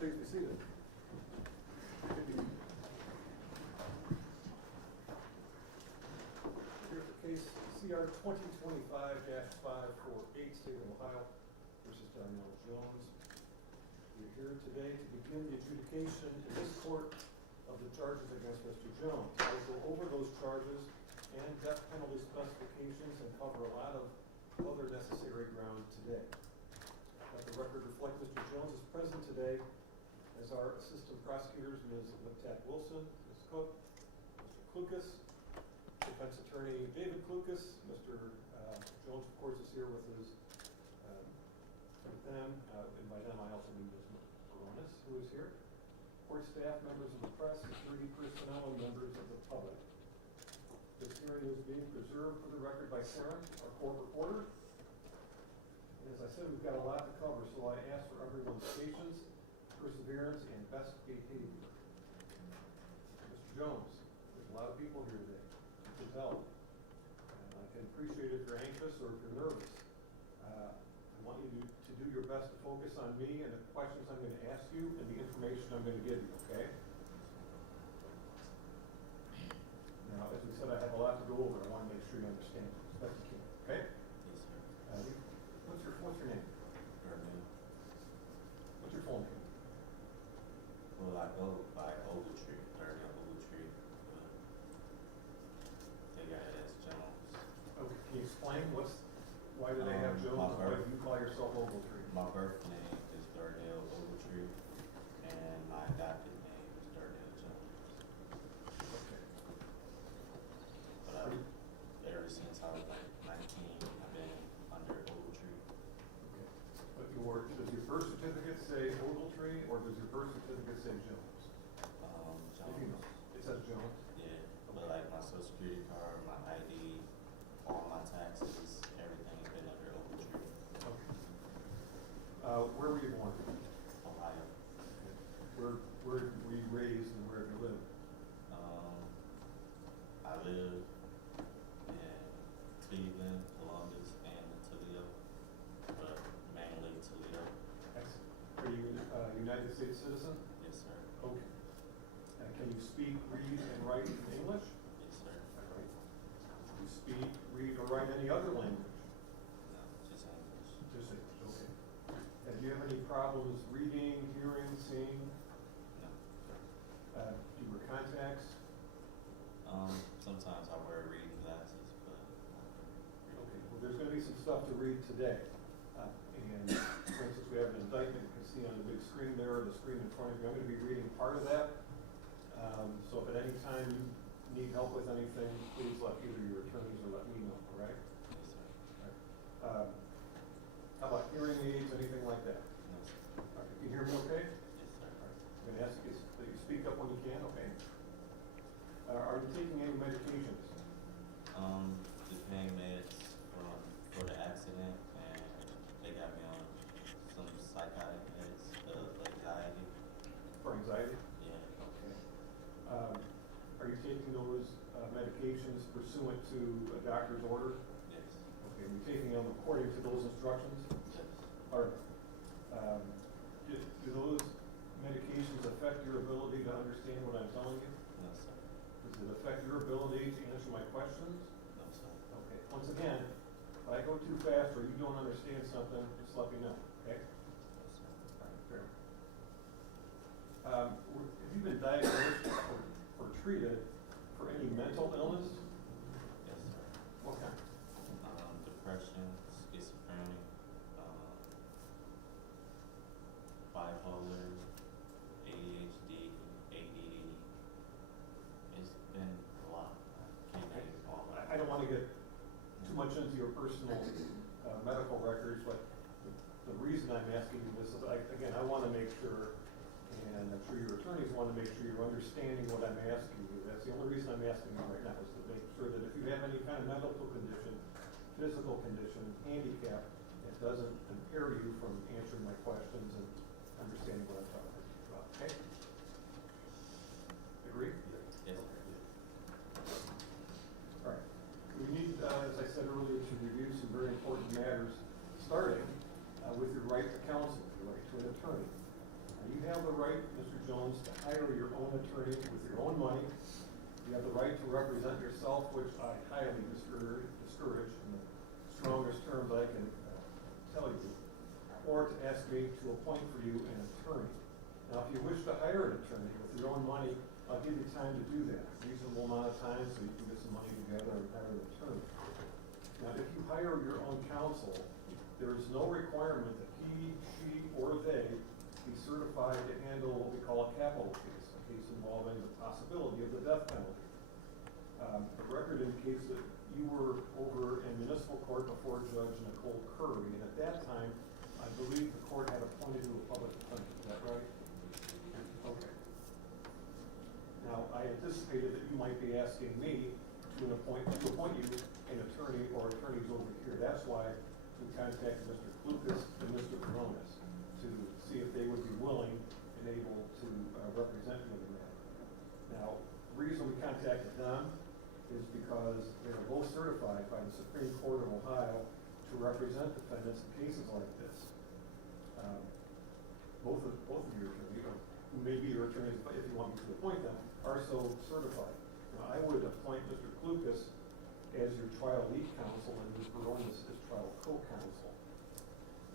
Please be seated. Here's the case CR 2025-548, State of Ohio versus Darnell Jones. We're here today to begin the adjudication in this court of the charges against Mr. Jones. I will go over those charges and death penalty specifications and cover a lot of other necessary ground today. Let the record reflect Mr. Jones is present today as our assistant prosecutors, Ms. Latigue Wilson, Ms. Cook, Mr. Klukas, defense attorney David Klukas, Mr. Jones, of course, is here with his with them, and by them I also mean Ms. Baronis, who is here, court staff, members of the press, security personnel, and members of the public. This hearing is being preserved for the record by Sarah, our court reporter. And as I said, we've got a lot to cover, so I ask for everyone's patience, perseverance, and best behavior. Mr. Jones, there's a lot of people here today. You can tell. And I can appreciate if you're anxious or if you're nervous. I want you to do your best to focus on me and the questions I'm going to ask you and the information I'm going to give you, okay? Now, as we said, I have a lot to go over. I want to make sure you understand it as best you can, okay? Yes, sir. What's your name? Darnell. What's your full name? Well, I go by Ogletree, Darnell Ogletree. They got it as Jones. Okay, can you explain why do they have Jones? Why do you call yourself Ogletree? My birth name is Darnell Ogletree, and my adopted name is Darnell Jones. Okay. But ever since I was like 19, I've been under Ogletree. Okay. But does your birth certificate say Ogletree, or does your birth certificate say Jones? If you know. Jones. It says Jones? Yeah, but like my social security card, my ID, all my taxes, everything's been under Ogletree. Okay. Where were you born? Ohio. Where were you raised and where have you lived? citizen? Yes, sir. Okay. Can you speak, read, and write in English? Yes, sir. All right. Do you speak, read, or write any other language? No, just English. Just English, okay. Do you have any problems reading, hearing, seeing? No. Do you wear contacts? Sometimes I wear reading glasses, but Okay, well, there's gonna be some stuff to read today. And for instance, we have an indictment, you can see on the big screen there, the screen in front of you. I'm gonna be reading part of that. So if at any time you need help with anything, please let either your attorneys or let me know, all right? yes, sir. How about hearing aids, anything like that? No, sir. All right, can you hear me okay? Yes, sir. I'm gonna ask you that you speak up when you can, okay? Are you taking any medications? Just paying meds for the accident, and they got me on some psychotic meds, anxiety. For anxiety? Yeah. Okay. Are you taking those medications pursuant to a doctor's order? Yes. Okay, are you taking them according to those instructions? Yes. All right. Do those medications affect your ability to understand what I'm telling you? No, sir. Does it affect your ability to answer my questions? No, sir. Okay, once again, if I go too fast or you don't understand something, just let me know, okay? Yes, sir. All right, fair. Have you been diagnosed or treated for any mental illness? Yes, sir. What kind? Depression, schizophrenic, bipolar, ADHD, ADD. It's been a lot. I can't name it all. I don't want to get too much into your personal medical records, but the reason I'm asking you this is, again, I want to make sure, and I'm sure your attorneys want to make sure you're understanding what I'm asking you. That's the only reason I'm asking you right now, is to make sure that if you have any kind of medical condition, physical condition, handicap, it doesn't impair you from answering my questions and understanding what I'm talking about, okay? Agree? Yes, sir. All right. We need, as I said earlier, to review some very important matters, starting with your right to counsel, your right to an attorney. Now, you have the right, Mr. Jones, to hire your own attorney with your own money. You have the right to represent yourself, which I highly discourage in the strongest terms I can tell you, or to ask me to appoint for you an attorney. Now, if you wish to hire an attorney with your own money, I'll give you time to do that, a reasonable amount of time, so you can get some money together and hire an attorney. Now, if you hire your own counsel, there is no requirement that he, she, or they be certified to handle what we call a capital case, a case involving the possibility of the death penalty. The record indicates that you were over in municipal court before Judge Nicole Curry, and at that time, I believe the court had appointed you a public defender. Is that right? Okay. Now, I anticipated that you might be asking me to appoint you an attorney or attorneys over here. That's why we contacted Mr. Lucas and Mr. Coronas to see if they would be willing and able to represent you in the matter. Now, the reason we contacted them is because they are both certified by the Supreme Court of Ohio to represent defendants in cases like this. Both of your attorneys, who may be your attorneys if you want me to appoint them, are so certified. Now, I would appoint Mr. Lucas as your trial lead counsel and Ms. Baronis as trial co-counsel.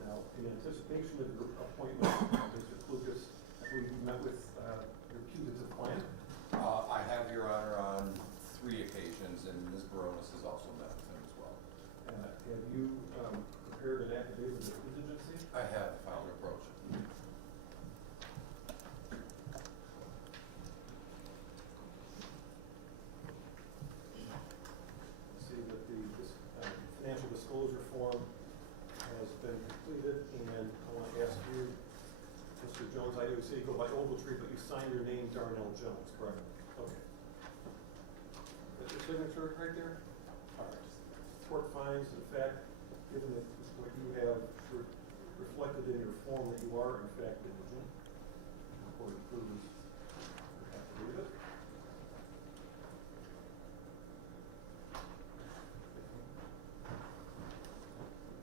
Now, in anticipation of your appointment, Mr. Lucas, I believe you met with your putative client. I have, Your Honor, on 3 occasions, and Ms. Baronis has also met with him as well. Have you prepared an affidavit of indigency? I have filed an approach. See that the financial disclosure form has been completed, and I want to ask you, Mr. Jones, I know you say you go by Ogletree, but you signed your name Darnell Jones, correct? Okay. That's your signature right there? All right. Court finds, in fact, given that what you have reflected in your form, that you are in fact indigent. The court approves your affidavit.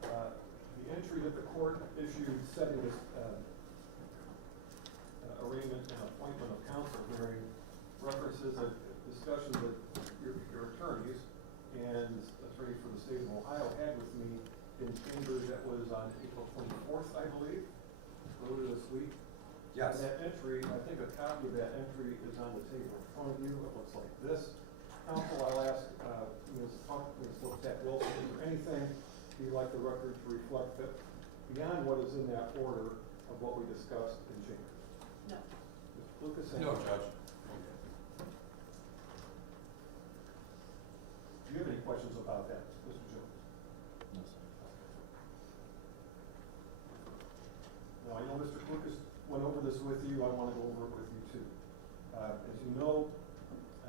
The entry that the court issued setting this is a discussion that your attorneys and attorney for the state of Ohio had with me in chambers that was on April 24th, I believe, earlier this week. Yes. And that entry, I think a copy of that entry is on the table in front of you. It looks like this. Counsel, I'll ask Ms. Latigue Wilson, is there anything you'd like the record to reflect that beyond what is in that order of what we discussed in chambers? No. Mr. Lucas? No, Judge. Do you have any questions about that, Mr. Jones? No, sir. Now, I know Mr. Lucas went over this with you. I want to go over it with you too. As you know,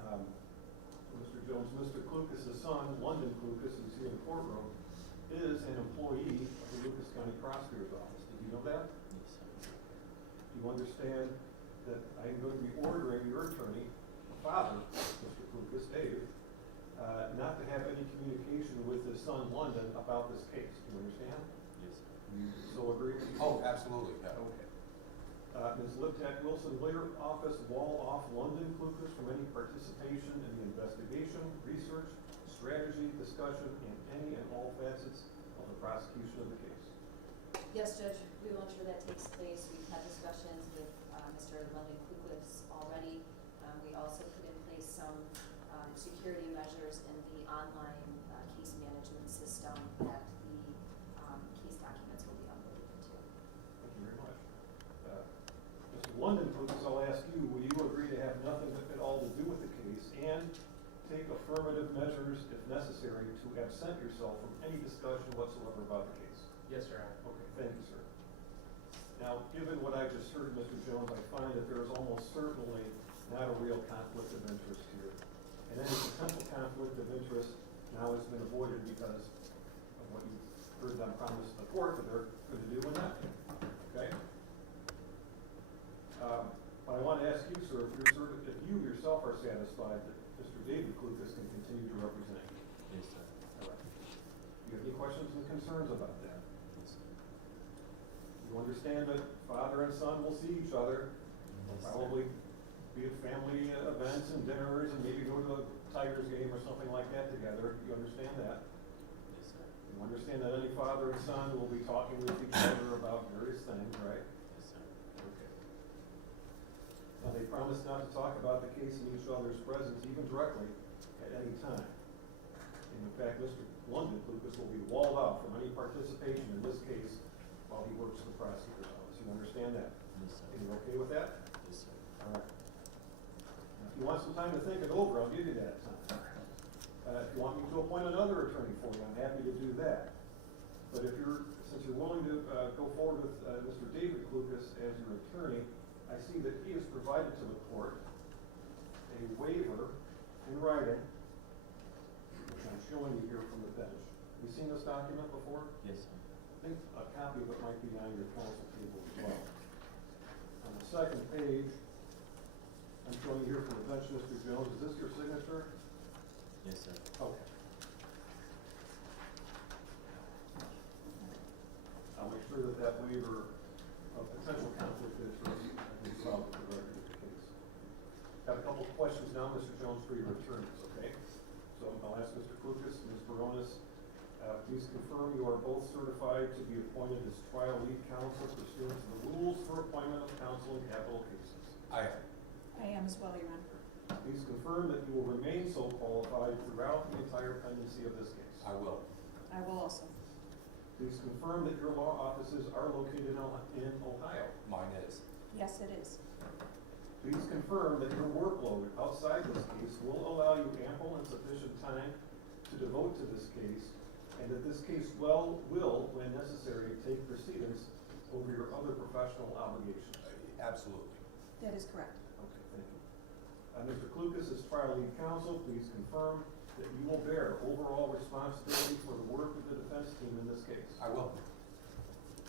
Mr. Jones, Mr. Klukas' son, London Klukas, who's here in the courtroom, is an employee of the Lucas County Prosecutor's Office. Did you know that? Yes, sir. Do you understand that I am going to be ordering your attorney, father, Mr. Klukas, Dave, not to have any communication with his son, London, about this case? Do you understand? Yes, sir. You so agree? Oh, absolutely, yeah. Okay. Ms. Liptak Wilson, later office wall off London Klukas from any participation in the investigation, research, strategy, discussion, in any and all facets of the prosecution of the case. Yes, Judge, we will ensure that takes place. We've had discussions with Mr. London Klukas already. We also put in place some security measures in the online case management system that the case documents will be uploaded into. Thank you very much. Mr. London Klukas, I'll ask you, will you agree to have nothing at all to do with the case and take affirmative measures, if necessary, to absent yourself from any discussion whatsoever about the case? Yes, Your Honor. Okay, thank you, sir. Now, given what I just heard, Mr. Jones, I find that there is almost certainly not a real conflict of interest here. And any potential conflict of interest now has been avoided because of what you heard them promise the court that they're going to do and not do. Okay? But I want to ask you, sir, if you yourself are satisfied that Mr. David Klukas can continue to represent you. Yes, sir. All right. Do you have any questions and concerns about that? Yes, sir. You understand that father and son will see each other, Yes, sir. probably be at family events and dinners and maybe go to a Tigers game or something like that together. You understand that? Yes, sir. You understand that any father and son will be talking with each other about various things, right? Yes, sir. Okay. Now, they promise not to talk about the case in each other's presence, even directly, at any time. And in fact, Mr. London Klukas will be walled out from any participation in this case while he works for the prosecutor's office. You understand that? Yes, sir. And you're okay with that? Yes, sir. All right. Now, if you want some time to think it over, I'll give you that time. If you want me to appoint another attorney for you, I'm happy to do that. But since you're willing to go forward with Mr. David Klukas as your attorney, I see that he has provided to the court a waiver in writing, which I'm showing you here from the bench. Have you seen this document before? Yes, sir. I think a copy of it might be on your counsel table as well. On the second page, I'm showing you here from the bench, Mr. Jones. Is this your signature? Yes, sir. Okay. I'll make sure that that waiver of potential conflict of interest is filed with the record of the case. Got a couple of questions now, Mr. Jones, for your attorneys, okay? So I'll ask Mr. Klukas, Ms. Baronis, please confirm you are both certified to be appointed as trial lead counsel pursuant to the rules for appointment of counsel in capital cases. I am. I am as well, Your Honor. Please confirm that you will remain so qualified throughout the entire pendency of this case. I will. I will also. Please confirm that your law offices are located in Ohio. Mine is. Yes, it is. Please confirm that your workload outside this case will allow you ample and sufficient time to devote to this case, and that this case will, when necessary, take precedence over your other professional obligations. Absolutely. That is correct. Okay, thank you. Mr. Klukas, as trial lead counsel, please confirm that you will bear overall responsibility for the work of the defense team in this case. I will.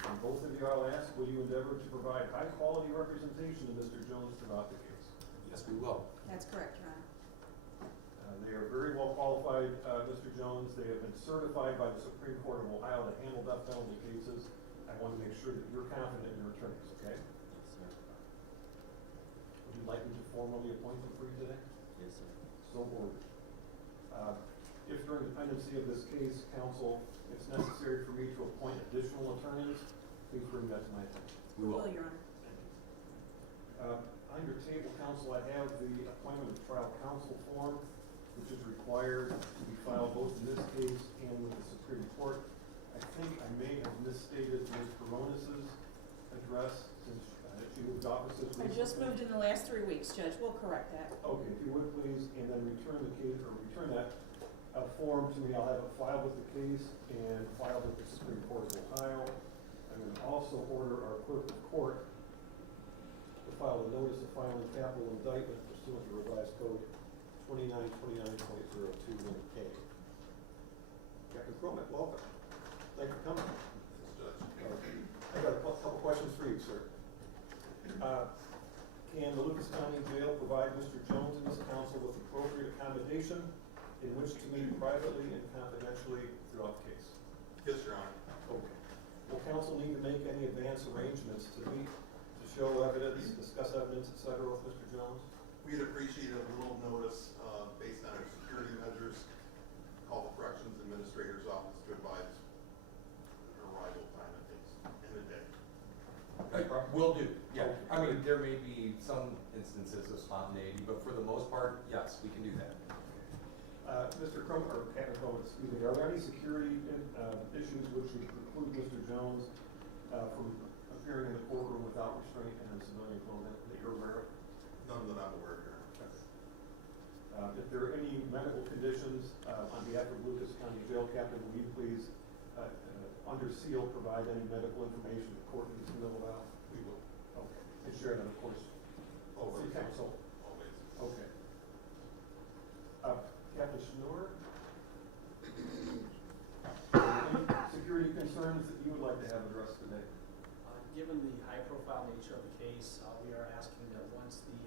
And both of you, I'll ask, will you endeavor to provide high-quality representation to Mr. Jones throughout the case? Yes, we will. That's correct, Your Honor. They are very well qualified, Mr. Jones. They have been certified by the Supreme Court of Ohio to handle death penalty cases. I want to make sure that you're confident in your attorneys, okay? Yes, sir. Would you like me to formally appoint them for you today? Yes, sir. So ordered. If during the pendency of this case, counsel, it's necessary for me to appoint additional attorneys, please bring that to my attention. We will. Your Honor. Thank you. On your table, counsel, I have the appointment of trial counsel form, which is required to be filed both in this case and with the Supreme Court. I think I may have misstated Ms. Baronis's address since she moved offices I recently. just moved in the last 3 weeks, Judge. We'll correct that. Okay, if you would please, and then return the case, or return that form to me. I'll have it filed with the case and filed with the Supreme Court of Ohio. I'm going to also order our clerk of court to file a notice of filing capital indictment pursuant to revised code 2929.021K. Captain Cromet, welcome. Thank you for coming. I got a couple questions for you, sir. Can the Lucas County Jail provide Mr. Jones and his counsel with appropriate accommodation in which to meet privately and confidentially throughout the case? Yes, Your Honor. Okay. Will counsel need to make any advance arrangements to meet, to show evidence, discuss evidence, et cetera, with Mr. Jones? We'd appreciate a little notice, based on our security measures. Call the Corrections Administrator's Office to advise arrival time and things in a day. Will do, yeah. I mean, there may be some instances of spontaneity, but for the most part, yes, we can do that. Mr. Crum, or Captain Crum, excuse me, are there any security issues which would preclude Mr. Jones from appearing in the courtroom without restraint and in civilian clothing that you're aware of? None that I'm aware of, Your Honor. If there are any medical conditions, on behalf of Lucas County Jail Captain, will you please, under seal, provide any medical information the court needs to know about? We will. Okay, and share that, of course. Always. See counsel. Always. Okay. Captain Schnur? Any security concerns that you would like to have addressed today? Given the high-profile nature of the case, we are asking that once the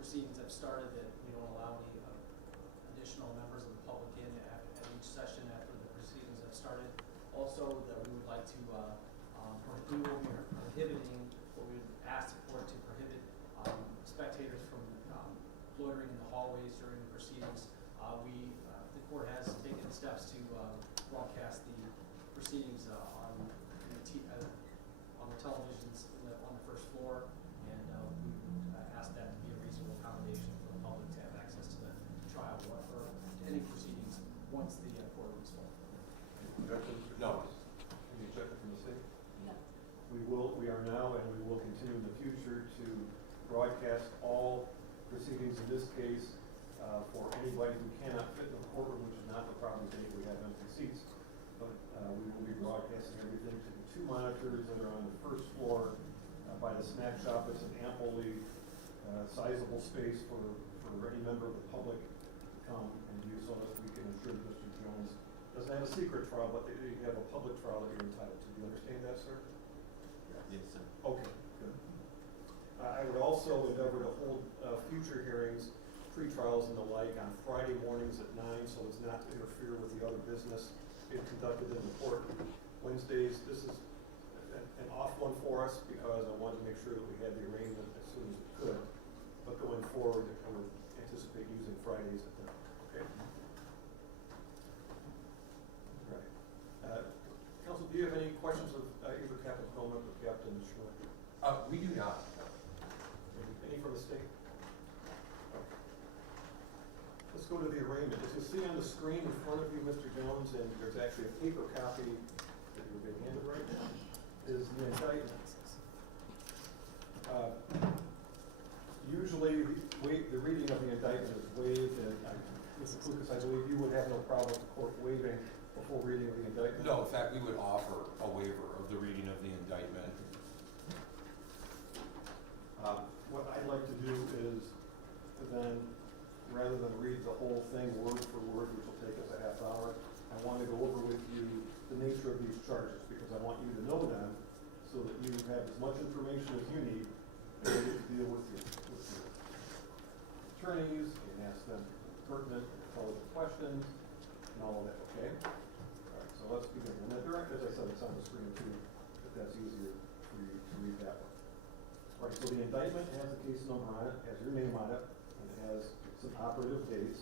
proceedings have started, that we don't allow any additional members of the public in at each session after the proceedings have started. Also, that we would like to, we will be prohibiting, or we would ask the court to prohibit spectators from loitering in the hallways during the proceedings. The court has taken steps to broadcast the proceedings on the televisions on the first floor, and we would ask that to be a reasonable accommodation for the public to have access to the trial or to any proceedings once the courtroom is full. No. Can you check it from the state? No. We are now, and we will continue in the future to broadcast all proceedings in this case for anybody who cannot fit in the courtroom, which is not the problem today. We have empty seats. But we will be broadcasting everything to the 2 monitors that are on the first floor by the snack shop. It's an amply sizable space for any member of the public to come and use, so that we can ensure that Mr. Jones doesn't have a secret trial, but they have a public trial that you're entitled to. Do you understand that, sir? Yes, sir. Okay, good. I would also endeavor to hold future hearings, pre-trials and the like, on Friday mornings at 9, so as not to interfere with the other business being conducted in the court. Wednesdays, this is an off one for us because I wanted to make sure that we had the arraignment as soon as we could. But going forward, I would anticipate using Fridays at that. Okay. All right. Counsel, do you have any questions of either Captain Coleman or Captain Schmidt? We do not. Any from the state? Okay. Let's go to the arraignment. As you see on the screen in front of you, Mr. Jones, and there's actually a paper copy that you're being handed right now, is the indictment. Usually, the reading of the indictment is waived, and Mr. Lucas, I believe you would have no problem with the court waiving before reading of the indictment? No, in fact, we would offer a waiver of the reading of the indictment. What I'd like to do is then, rather than read the whole thing word for word, which will take us a half hour, I want to go over with you the nature of these charges, because I want you to know them so that you have as much information as you need to be able to deal with your attorneys and ask them pertinent, intelligent questions and all of that, okay? All right, so let's begin. And the direct, as I said, it's on the screen too, if that's easier for you to read that one. All right, so the indictment has a case number on it, has your name on it, and it has some operative dates.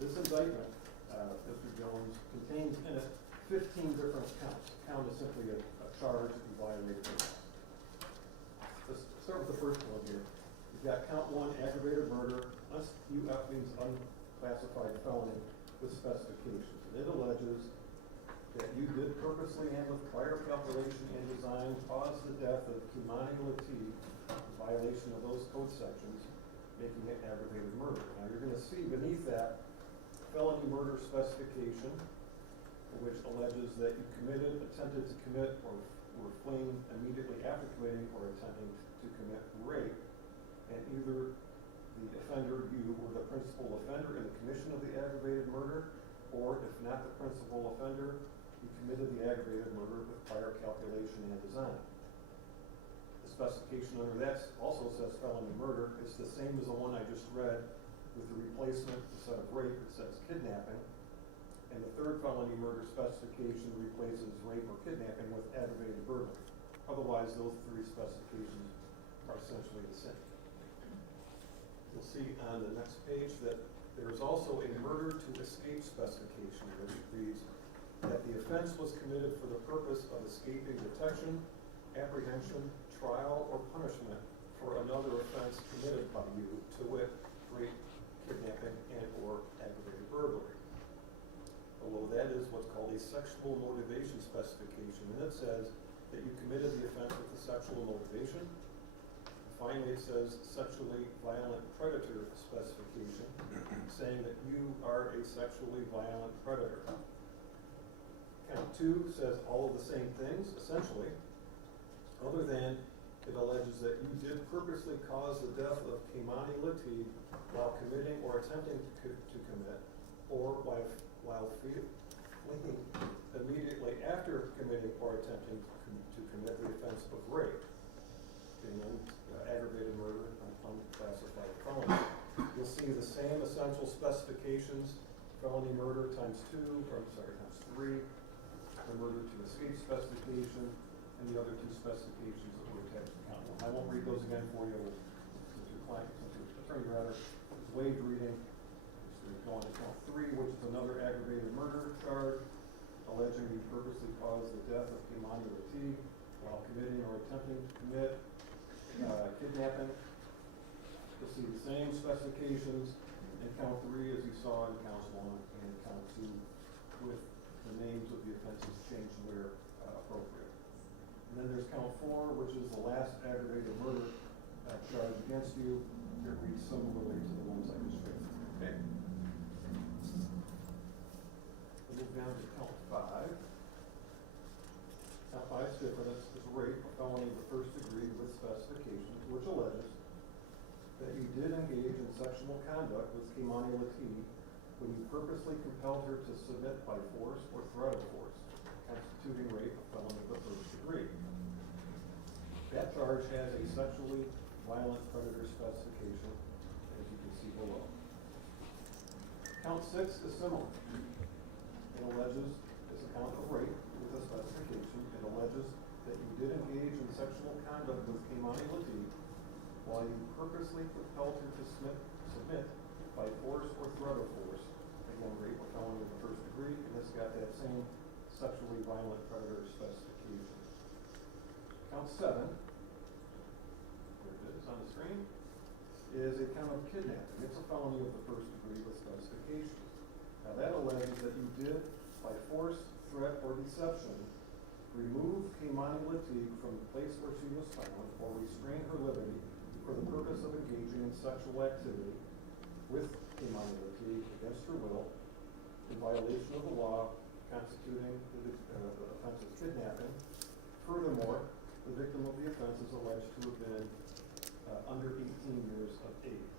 This indictment, Mr. Jones, contains in it 15 different counts. A count is simply a charge that you violated the law. Let's start with the first one here. You've got count 1, aggravated murder, UF means unclassified felony with specifications. And it alleges that you did purposely and with prior calculation and design cause the death of Kei'Mani Latigue in violation of those code sections, making it aggravated murder. Now you're going to see beneath that felony murder specification, which alleges that you committed, attempted to commit, or were fleeing immediately after committing or attempting to commit rape, and either the offender, you, were the principal offender in the commission of the aggravated murder, or if not the principal offender, you committed the aggravated murder with prior calculation and design. The specification under that also says felony murder. It's the same as the one I just read with the replacement, instead of rape, it says kidnapping. And the third felony murder specification replaces rape or kidnapping with aggravated burglary. Otherwise, those three specifications are essentially the same. You'll see on the next page that there is also a murder to escape specification, which reads that the offense was committed for the purpose of escaping detection, apprehension, trial, or punishment for another offense committed by you, to wit, rape, kidnapping, and or aggravated burglary. Below that is what's called a sexual motivation specification, and it says that you committed the offense with a sexual motivation. Finally, it says sexually violent predator specification, saying that you are a sexually violent predator. Count 2 says all of the same things, essentially, other than it alleges that you did purposely cause the death of Kei'Mani Latigue while committing or attempting to commit, or while fleeing immediately after committing or attempting to commit the offense of rape, being aggravated murder, unclassified felony. You'll see the same essential specifications: felony murder times 3, the murder to escape specification, and the other two specifications that were attached to count 1. I won't read those again for you, since your attorney rather is waived reading. So we go on to count 3, which is another aggravated murder charge, alleging you purposely caused the death of Kei'Mani Latigue while committing or attempting to commit kidnapping. You'll see the same specifications in count 3 as you saw in counts 1 and count 2, with the names of the offenses changed where appropriate. And then there's count 4, which is the last aggravated murder charge against you. It reads similarly to the ones I just read. Okay. We'll move down to count 5. Count 5 is different. It's rape, a felony of the first degree with specifications, which alleges that you did engage in sexual conduct with Kei'Mani Latigue when you purposely compelled her to submit by force or threat of force, constituting rape, a felony of the first degree. That charge has a sexually violent predator specification, as you can see below. Count 6 is similar. It alleges it's a count of rape with a specification. It alleges that you did engage in sexual conduct with Kei'Mani Latigue while you purposely compelled her to submit by force or threat of force. Again, rape, a felony of the first degree, and it's got that same sexually violent predator specification. Count 7, there it is on the screen, is a count of kidnapping. It's a felony of the first degree with specifications. Now that alleges that you did, by force, threat, or deception, remove Kei'Mani Latigue from the place where she was found or restrain her liberty for the purpose of engaging in sexual activity with Kei'Mani Latigue against her will in violation of the law constituting the offense of kidnapping. Furthermore, the victim of the offense is alleged to have been under 18 years of age.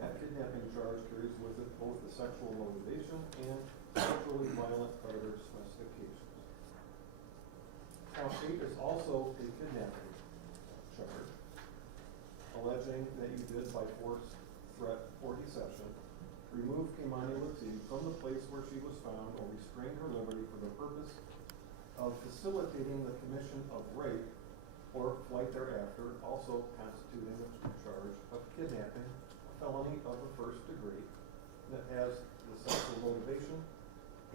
That kidnapping charge carries with it both the sexual motivation and sexually violent predator specifications. Count 8 is also a kidnapping charge, alleging that you did, by force, threat, or deception, remove Kei'Mani Latigue from the place where she was found or restrain her liberty for the purpose of facilitating the commission of rape or flight thereafter, also constituting the charge of kidnapping, a felony of the first degree that has the sexual motivation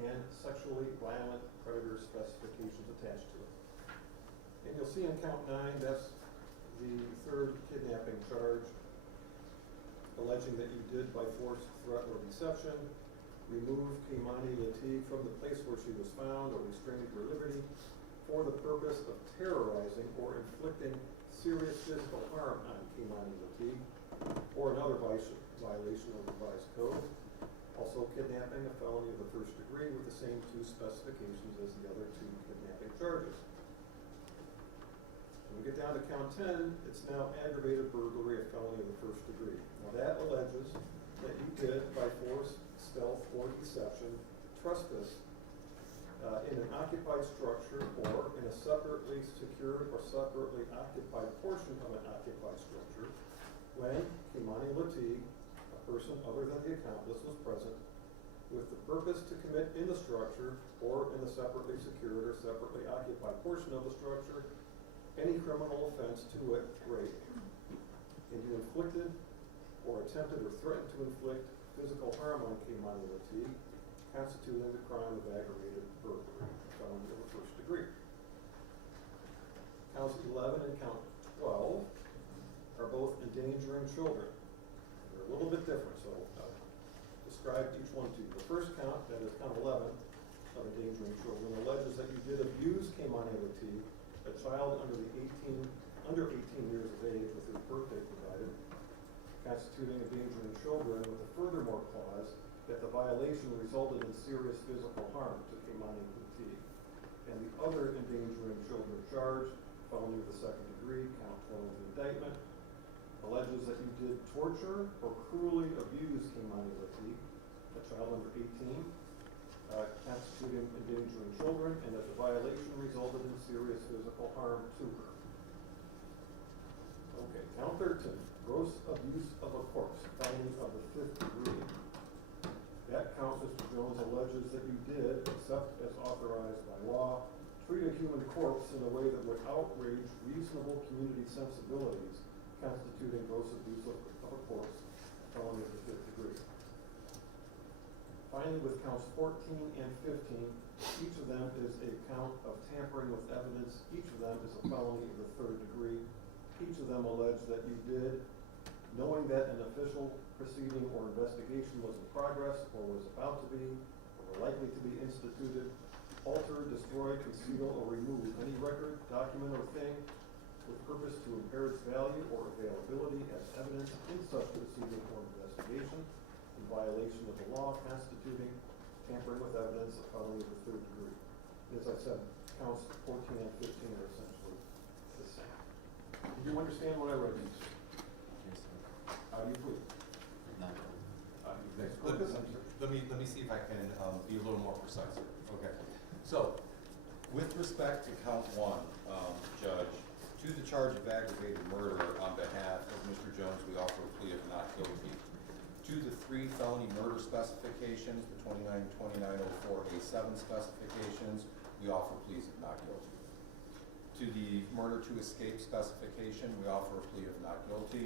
and sexually violent predator specifications attached to it. And you'll see in count 9, that's the third kidnapping charge, alleging that you did by force, threat, or deception, remove Kei'Mani Latigue from the place where she was found or restrained her liberty for the purpose of terrorizing or inflicting serious physical harm on Kei'Mani Latigue or another violation of the revised code. Also kidnapping, a felony of the first degree with the same 2 specifications as the other 2 kidnapping charges. When we get down to count 10, it's now aggravated burglary, a felony of the first degree. Now that alleges that you did, by force, stealth, or deception, trespass in an occupied structure or in a separately secured or separately occupied portion of an occupied structure when Kei'Mani Latigue, a person other than the accomplice, was present with the purpose to commit in the structure or in the separately secured or separately occupied portion of the structure any criminal offense to it, rape, and you inflicted or attempted or threatened to inflict physical harm on Kei'Mani Latigue, constituting the crime of aggravated burglary, a felony of the first degree. Counts 11 and count 12 are both endangering children. They're a little bit different, so I'll describe each one to you. The first count, that is count 11, of endangering children, alleges that you did abuse Kei'Mani Latigue, a child under 18 years of age with whose birthday provided, constituting endangering children with a furthermore clause that the violation resulted in serious physical harm to Kei'Mani Latigue. And the other endangering children charge, felony of the second degree, count 12 of the indictment, alleges that you did torture or cruelly abuse Kei'Mani Latigue, a child under 18, constituting endangering children, and that the violation resulted in serious physical harm to her. Okay, count 13, gross abuse of a corpse, felony of the fifth degree. That count, Mr. Jones, alleges that you did, except as authorized by law, treat a human corpse in a way that would outrage reasonable community sensibilities, constituting gross abuse of a corpse, felony of the fifth degree. Finally, with counts 14 and 15, each of them is a count of tampering with evidence. Each of them is a felony of the third degree. Each of them allege that you did, knowing that an official proceeding or investigation was in progress or was about to be or were likely to be instituted, alter, destroy, conceal, or remove any record, document, or thing with purpose to impair its value or availability as evidence in such proceeding or investigation in violation of the law, constituting tampering with evidence, a felony of the third degree. As I said, counts 14 and 15 are essentially the same. Did you understand what I read? Yes, sir. How do you plead? Not Let me see if I can be a little more precise here. Okay. So, with respect to count 1, Judge, to the charge of aggravated murder on behalf of Mr. Jones, we offer a plea of not guilty. To the 3 felony murder specifications, the 29-2904A7 specifications, we offer pleas of not guilty. To the murder to escape specification, we offer a plea of not guilty.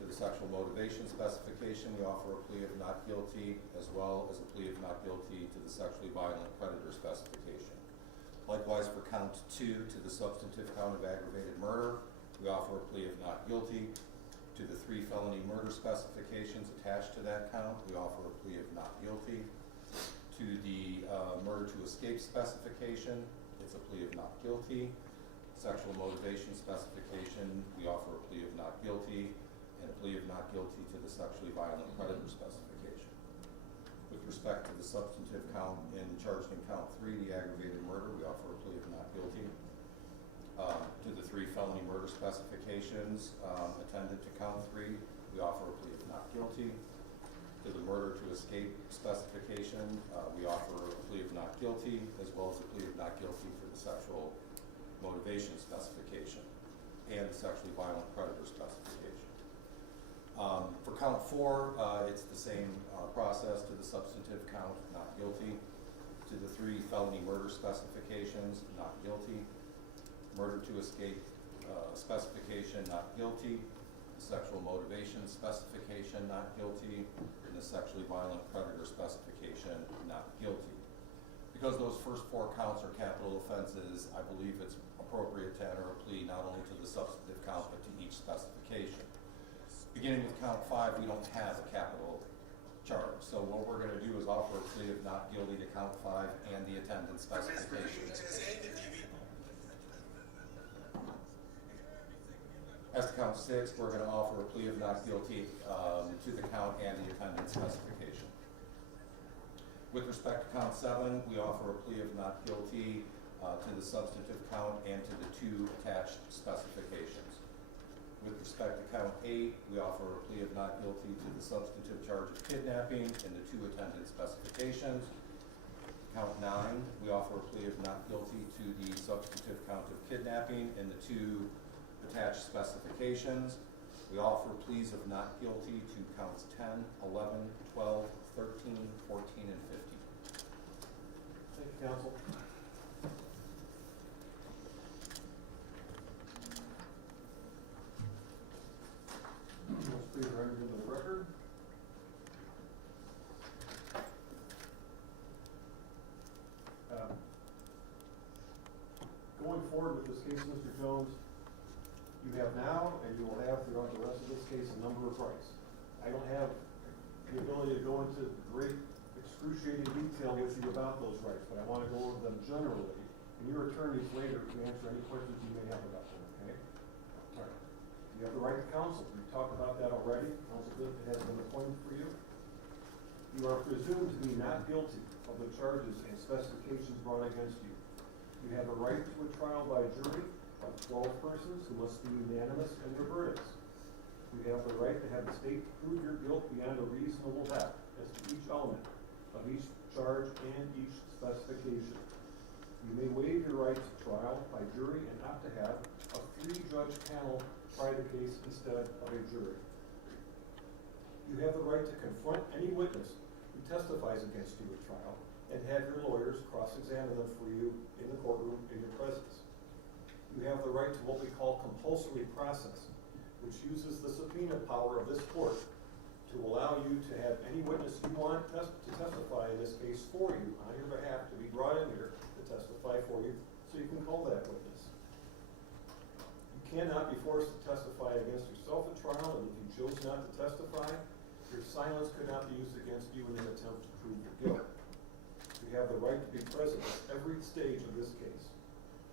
To the sexual motivation specification, we offer a plea of not guilty, as well as a plea of not guilty to the sexually violent predator specification. Likewise, for count 2, to the substantive count of aggravated murder, we offer a plea of not guilty. To the 3 felony murder specifications attached to that count, we offer a plea of not guilty. To the murder to escape specification, it's a plea of not guilty. Sexual motivation specification, we offer a plea of not guilty, and a plea of not guilty to the sexually violent predator specification. With respect to the substantive count charged in count 3, the aggravated murder, we offer a plea of not guilty. To the 3 felony murder specifications attended to count 3, we offer a plea of not guilty. To the murder to escape specification, we offer a plea of not guilty, as well as a plea of not guilty for the sexual motivation specification and the sexually violent predator specification. For count 4, it's the same process. To the substantive count, not guilty. To the 3 felony murder specifications, not guilty. Murder to escape specification, not guilty. sexual motivation specification, not guilty, and the sexually violent predator specification, not guilty. Because those first 4 counts are capital offenses, I believe it's appropriate to enter a plea not only to the substantive count, but to each specification. Beginning with count 5, we don't have a capital charge. So what we're gonna do is offer a plea of not guilty to count 5 and the attendance specifications. As to count 6, we're gonna offer a plea of not guilty to the count and the attendance specification. With respect to count 7, we offer a plea of not guilty to the substantive count and to the 2 attached specifications. With respect to count 8, we offer a plea of not guilty to the substantive charge of kidnapping and the 2 attendance specifications. Count 9, we offer a plea of not guilty to the substantive count of kidnapping and the 2 attached specifications. We offer pleas of not guilty to counts 10, 11, 12, 13, 14, and 15. Thank you, counsel. Let's please render into the record. Going forward with this case, Mr. Jones, you have now, and you will have throughout the rest of this case, a number of rights. I don't have the ability to go into great excruciating detail with you about those rights, but I want to go over them generally, and your attorneys later can answer any questions you may have about them, okay? All right. You have the right to counsel. We've talked about that already. Counsel has been appointed for you. You are presumed to be not guilty of the charges and specifications brought against you. You have a right to a trial by jury of 12 persons who must be unanimous in their verdicts. You have the right to have the state prove your guilt beyond a reasonable doubt as to each element of each charge and each specification. You may waive your right to trial by jury and opt to have a 3-judge panel try the case instead of a jury. You have the right to confront any witness who testifies against you at trial and have your lawyers cross-examine them for you in the courtroom in your presence. You have the right to what we call compulsory process, which uses the subpoena power of this court to allow you to have any witness you want to testify in this case for you on your behalf to be brought in here to testify for you, so you can call that witness. You cannot be forced to testify against yourself at trial, and if you chose not to testify, your silence could not be used against you in an attempt to prove your guilt. You have the right to be present at every stage of this case.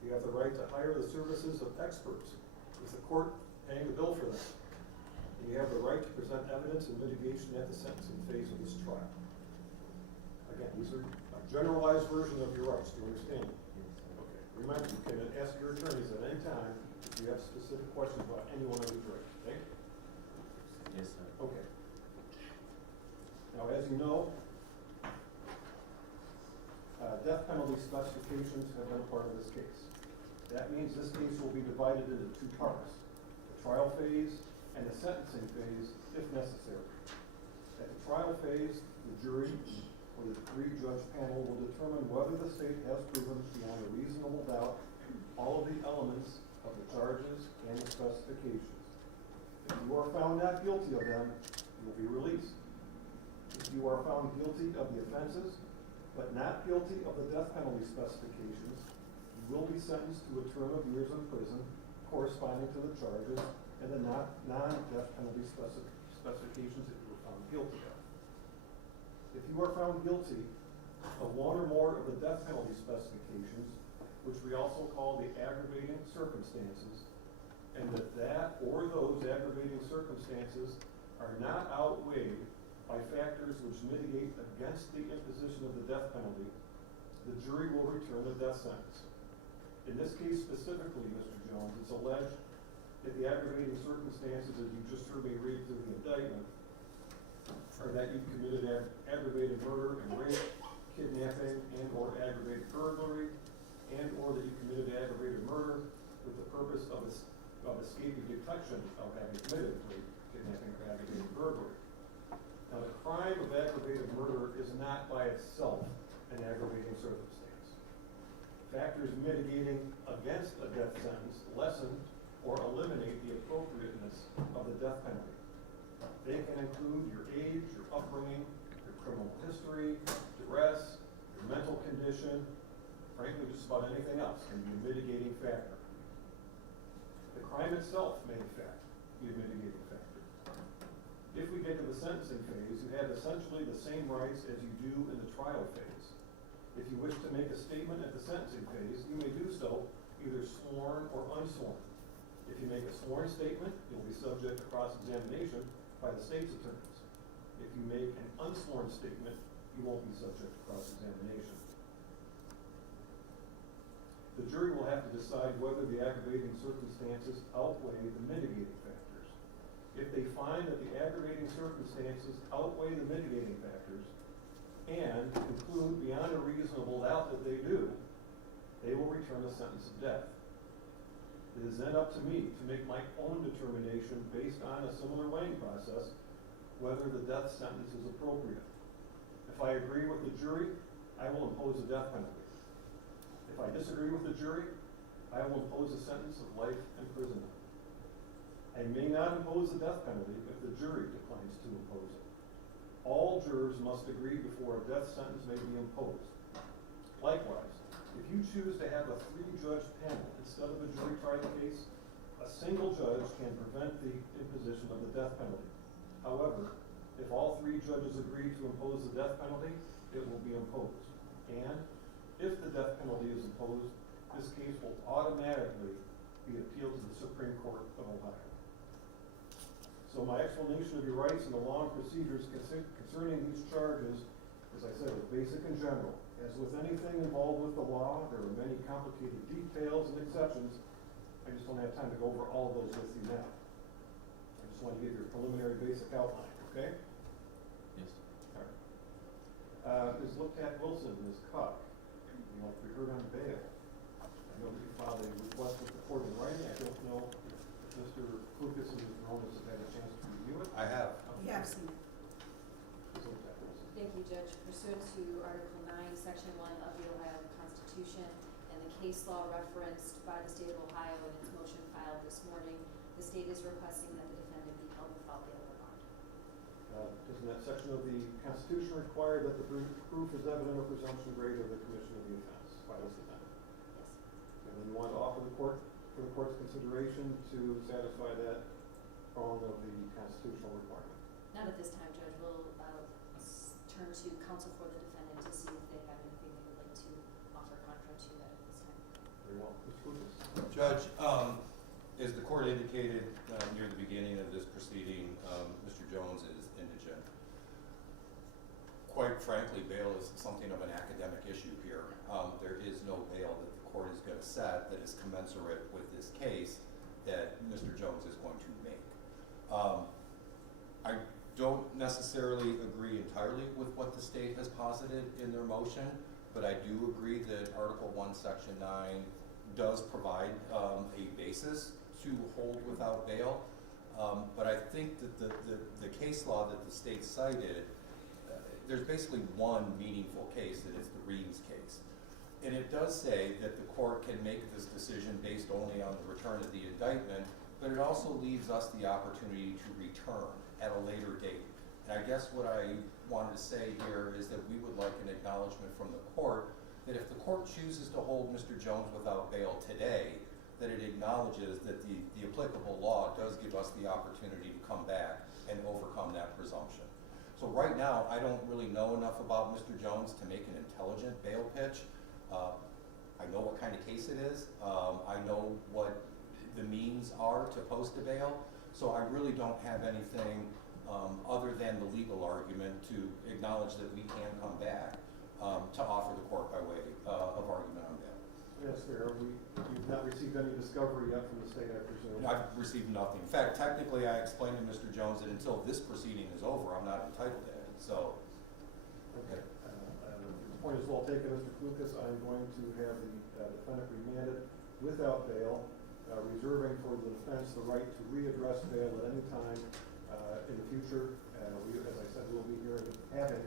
You have the right to hire the services of experts with the court paying the bill for them. And you have the right to present evidence and mitigation at the sentencing phase of this trial. Again, these are a generalized version of your rights. Do you understand? Okay. Remember, you can ask your attorneys at any time if you have specific questions about any one of these rights, okay? Yes, sir. Okay. Now, as you know, death penalty specifications have been a part of this case. That means this case will be divided into 2 parts, the trial phase and the sentencing phase, if necessary. At the trial phase, the jury or the 3-judge panel will determine whether the state has proven beyond a reasonable doubt all of the elements of the charges and the specifications. If you are found not guilty of them, you will be released. If you are found guilty of the offenses, but not guilty of the death penalty specifications, you will be sentenced to a term of years in prison corresponding to the charges and the non-death penalty specifications that you were found guilty of. If you are found guilty of 1 or more of the death penalty specifications, which we also call the aggravating circumstances, and that or those aggravating circumstances are not outweighed by factors which mitigate against the imposition of the death penalty, the jury will return the death sentence. In this case specifically, Mr. Jones, it's alleged that the aggravating circumstances, as you just heard me read through the indictment, are that you committed aggravated murder and rape, kidnapping and or aggravated burglary, and or that you committed aggravated murder with the purpose of escaping detection of having committed rape, kidnapping, or aggravated burglary. Now, the crime of aggravated murder is not by itself an aggravating circumstance. Factors mitigating against a death sentence lessen or eliminate the appropriateness of the death penalty. They can include your age, your upbringing, your criminal history, duress, your mental condition, frankly, just about anything else can be a mitigating factor. The crime itself may, in fact, be a mitigating factor. If we get to the sentencing phase, you have essentially the same rights as you do in the trial phase. If you wish to make a statement at the sentencing phase, you may do so either sworn or unsworn. If you make a sworn statement, you'll be subject to cross-examination by the state's attorneys. If you make an unsworn statement, you won't be subject to cross-examination. The jury will have to decide whether the aggravating circumstances outweigh the mitigating factors. If they find that the aggravating circumstances outweigh the mitigating factors and conclude beyond a reasonable doubt that they do, they will return a sentence of death. It is then up to me to make my own determination based on a similar weighing process whether the death sentence is appropriate. If I agree with the jury, I will impose a death penalty. If I disagree with the jury, I will impose a sentence of life imprisonment. I may not impose the death penalty if the jury declines to impose it. All jurors must agree before a death sentence may be imposed. Likewise, if you choose to have a 3-judge panel instead of a jury trial case, a single judge can prevent the imposition of the death penalty. However, if all 3 judges agree to impose the death penalty, it will be imposed. And if the death penalty is imposed, this case will automatically be appealed to the Supreme Court of Ohio. So my explanation of your rights and the law and procedures concerning these charges, as I said, is basic and general. As with anything involved with the law, there are many complicated details and exceptions. I just don't have time to go over all of those with you now. I just want to give you a preliminary basic outline, okay? Yes. All right. Ms. Liptak Wilson, Ms. Cuck, you want to be heard on bail. I know that you filed a request with the court in writing. I don't know if Mr. Lucas and Ms. Ronas have had a chance to review it. I have. Yeah. Ms. Liptak Wilson. Thank you, Judge. Pursuant to Article 9, Section 1 of the Ohio Constitution and the case law referenced by the state of Ohio in its motion filed this morning, the state is requesting that the defendant be held without bail or bond. Doesn't that section of the Constitution require that the proof is evident or presumption greater of the commission of the offense by this defendant? Yes. And then you want to offer the court, for the court's consideration to satisfy that prong of the constitutional requirement? Not at this time, Judge. We'll turn to counsel for the defendant to see if they have anything they would like to offer contrary to that at this time. Very well. Mr. Lucas? Judge, as the court indicated near the beginning of this proceeding, Mr. Jones is indigent. Quite frankly, bail is something of an academic issue here. There is no bail that the court is going to set that is commensurate with this case that Mr. Jones is going to make. I don't necessarily agree entirely with what the state has posited in their motion, but I do agree that Article 1, Section 9 does provide a basis to hold without bail. But I think that the case law that the state cited, there's basically one meaningful case, and it's the Reeves case. And it does say that the court can make this decision based only on the return of the indictment, but it also leaves us the opportunity to return at a later date. And I guess what I wanted to say here is that we would like an acknowledgement from the court that if the court chooses to hold Mr. Jones without bail today, that it acknowledges that the applicable law does give us the opportunity to come back and overcome that presumption. So right now, I don't really know enough about Mr. Jones to make an intelligent bail pitch. I know what kind of case it is. I know what the means are to post a bail. So I really don't have anything other than the legal argument to acknowledge that we can come back to offer the court by way of argument on bail. Yes, fair. You've not received any discovery yet from the state, I presume? I've received nothing. In fact, technically, I explained to Mr. Jones that until this proceeding is over, I'm not entitled to it. So, okay. The point is well taken, Mr. Lucas. I'm going to have the defendant remanded without bail, reserving for the defense the right to readdress bail at any time in the future. As I said, we'll be here having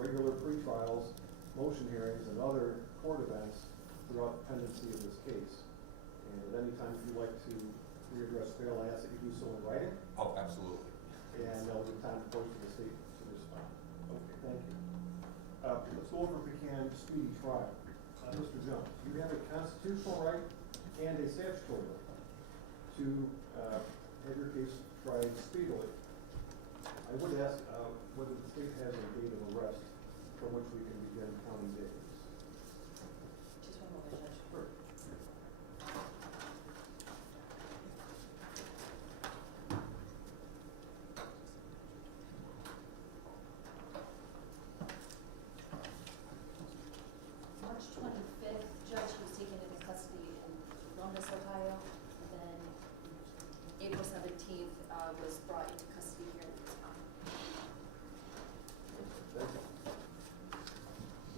regular pre-trials, motion hearings, and other court events throughout the pendency of this case. And at any time, if you'd like to readdress bail, I ask that you do so in writing, Oh, absolutely. and there'll be time, of course, for the state to respond. Okay, thank you. Let's go over if we can speedy trial. Mr. Jones, you have a constitutional right and a statutory right to have your case tried speedily. I would ask whether the state has a date of arrest from which we can begin counting days. Just one moment, Judge. Sure. March 25th, Judge, he was taken into custody in Columbus, Ohio, and then April 17th was brought into custody here in Tucson. Thank you.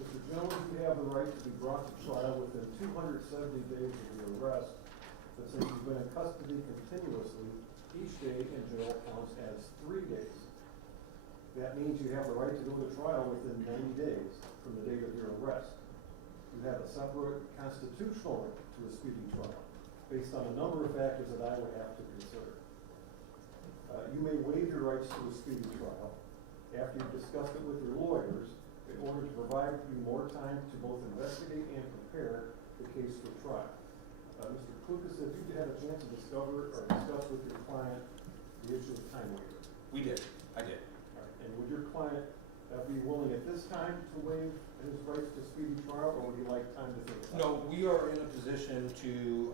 Mr. Jones, you have the right to be brought to trial within 270 days of your arrest, but since you've been in custody continuously, each day in jail counts as 3 days. That means you have the right to go to trial within 90 days from the date of your arrest. You have a separate constitutional right to a speedy trial, based on a number of factors that I would have to consider. You may waive your rights to a speedy trial after you've discussed it with your lawyers in order to provide you more time to both investigate and prepare the case for trial. Mr. Klukas, if you had a chance to discover or discuss with your client the issue of time waiver. We did, I did. All right, and would your client be willing at this time to waive his rights to speedy trial, or would you like time to think about it? No, we are in a position to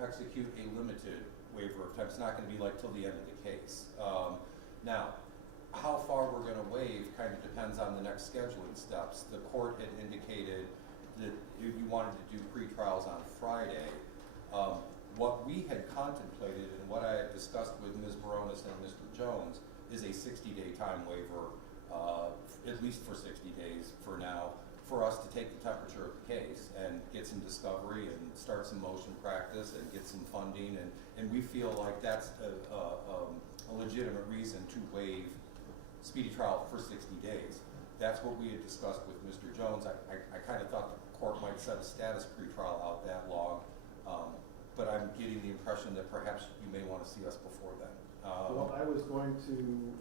execute a limited waiver of time. It's not gonna be like till the end of the case. Now, how far we're gonna waive kind of depends on the next scheduling steps. The court had indicated that you wanted to do pre-trials on Friday. What we had contemplated and what I had discussed with Ms. Baronis and Mr. Jones is a 60-day time waiver, at least for 60 days for now, for us to take the temperature of the case and get some discovery and start some motion practice and get some funding, and we feel like that's a legitimate reason to waive speedy trial for 60 days. That's what we had discussed with Mr. Jones. I kind of thought the court might set a status pre-trial out that long, but I'm getting the impression that perhaps you may want to see us before then. Well, I was going to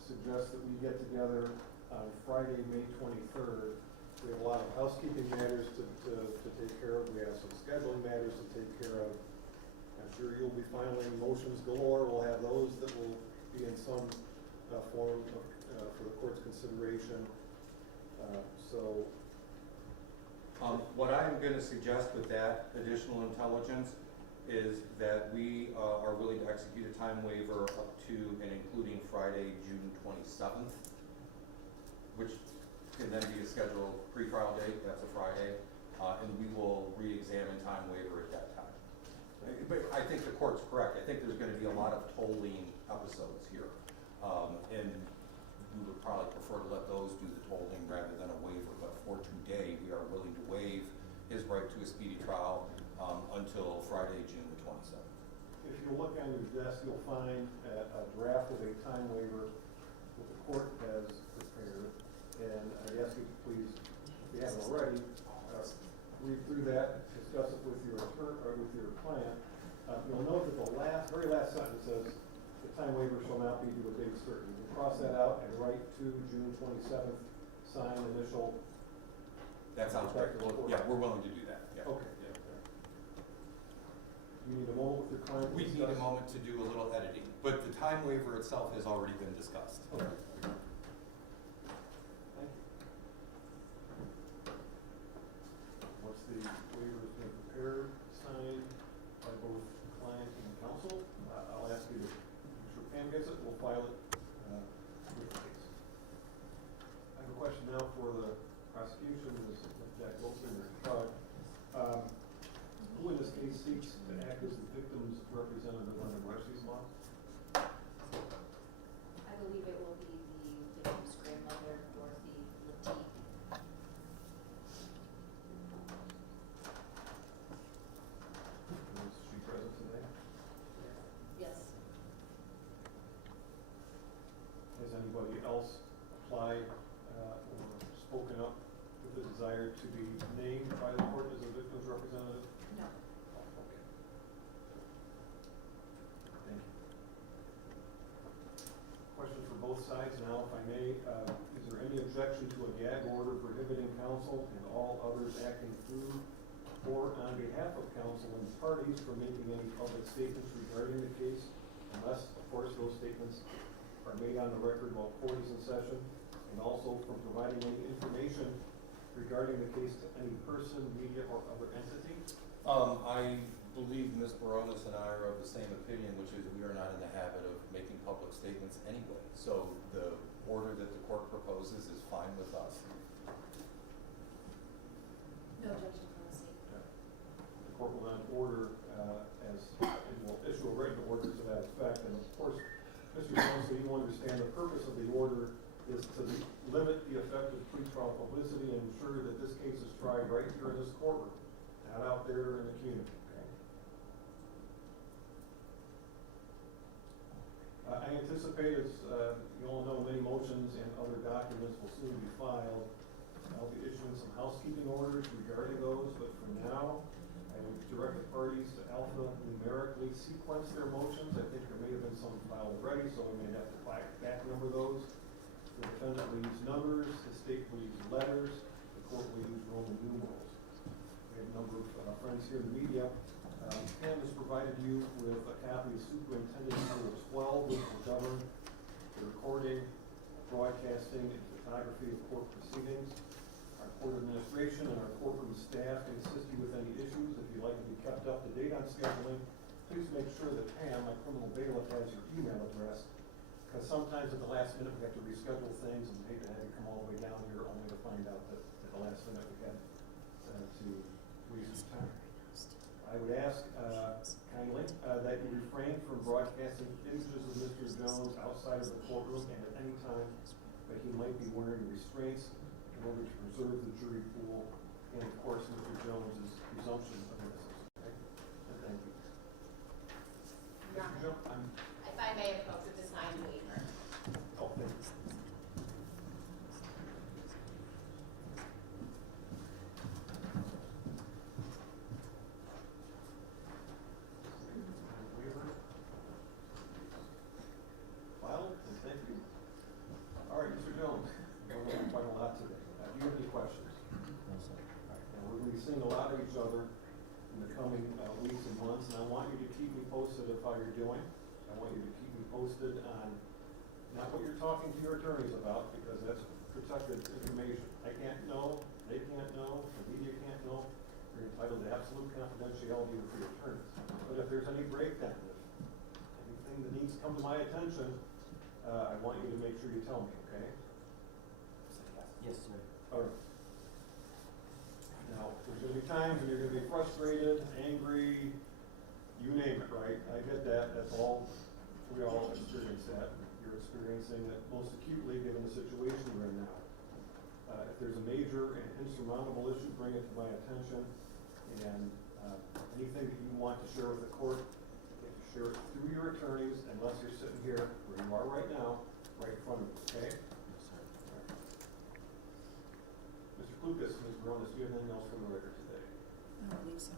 suggest that we get together on Friday, May 23rd. We have a lot of housekeeping matters to take care of. We have some scheduling matters to take care of. I'm sure you'll be filing motions galore. We'll have those that will be in some form of, for the court's consideration. What I'm going to suggest with that additional intelligence is that we are willing to execute a time waiver up to and including Friday, June 27th, which can then be a scheduled pre-trial date. That's a Friday, and we will re-examine time waiver at that time. But I think the court's correct. I think there's going to be a lot of tolling episodes here, and we would probably prefer to let those do the tolling rather than a waiver. But for today, we are willing to waive his right to a speedy trial until Friday, June the 27th. If you look on your desk, you'll find a draft of a time waiver that the court has prepared. And I'd ask you to please, if you haven't already, read through that, discuss it with your attorney or with your client. You'll note that the very last sentence says, the time waiver shall not be due a date certain. You can cross that out and write to June 27th, sign, initial. That sounds great. Yeah, we're willing to do that. Yeah. Okay. Yeah. You need a moment with your client to We need a discuss? moment to do a little editing, but the time waiver itself has already been discussed. Okay. Thank you. Once the waiver has been prepared, signed by both client and counsel, I'll ask you to make sure Pam gets it, we'll file it with the case. I have a question now for the prosecution, Ms. Jack Wilson, Mr. Todd. Who in this case seeks to act as the victim's representative under Marcy's law? I believe it will be the victim's grandmother, Dorothy Latigue. Is she present today? Yes. Has anybody else applied or spoken up with the desire to be named by the court as a victim's representative? No. Okay. both sides now, if I may. Is there any objection to a gag order prohibiting counsel and all others acting through or on behalf of counsel and parties from making any public statements regarding the case, unless, of course, those statements are made on the record while court is in session, and also from providing any information regarding the case to any person, media, or other entity? I believe Ms. Baronis and I are of the same opinion, which is we are not in the habit of making public statements anyway. So the order that the court proposes is fine with us. No objection from the state. The court will then order, and will issue a written order to that effect. And of course, Mr. Jones, so you understand the purpose of the order is to limit the effect of pretrial publicity and ensure that this case is tried right here in this courtroom, not out there in the community. Okay? I anticipate, as you all know, many motions and other documents will soon be filed. I'll be issuing some housekeeping orders regarding those, but for now, I would direct the parties to alphanumerically sequence their motions. I think there may have been some filed already, so we may have to back number those. The defendant will use numbers, the state will use letters, the court will use Roman numerals. We have a number of friends here in the media. Pam has provided you with a copy of Superintendent Rule 12, which will govern the recording, broadcasting, and photography of court proceedings. Our court administration and our courtroom staff can assist you with any issues. If you'd like to be kept up to date on scheduling, please make sure that Pam, my criminal bailiff, has your email address, because sometimes at the last minute we have to reschedule things and hate to have you come all the way down here only to find out that at the last minute we had to waste your time. I would ask kindly that you refrain from broadcasting images of Mr. Jones outside of the courtroom and at any time that he might be wearing restraints in order to preserve the jury pool and, of course, Mr. Jones's presumption of innocence. Okay? And thank you. Mr. Jones, If I may approach with the signed waiver. oh, thank you. Waiver. Filed, and thank you. All right, Mr. Jones, we're going to quite a lot today. Do you have any questions? No, sir. All right, now we're going to be seeing a lot of each other in the coming weeks and months, and I want you to keep me posted of how you're doing. I want you to keep me posted on not what you're talking to your attorneys about, because that's protected information. I can't know, they can't know, the media can't know. You're entitled to absolute confidentiality with your attorneys. But if there's any breakdown, if anything that needs to come to my attention, I want you to make sure you tell me, okay? Yes, sir. All right. Now, there's gonna be times when you're gonna be frustrated, angry, you name it, right? I get that, that's all, we all experience that. You're experiencing it most acutely given the situation we're in now. If there's a major and insurmountable issue, bring it to my attention. And anything that you want to share with the court, you have to share it through your attorneys unless you're sitting here where you are right now, right in front of you, okay? Yes, sir. All right. Mr. Klukas, Ms. Baronis, do you have anything else for the record today? I don't believe so.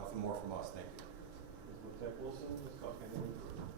Nothing more from us, thank you. Ms. Litek Wilson, Ms. Cook, anything further?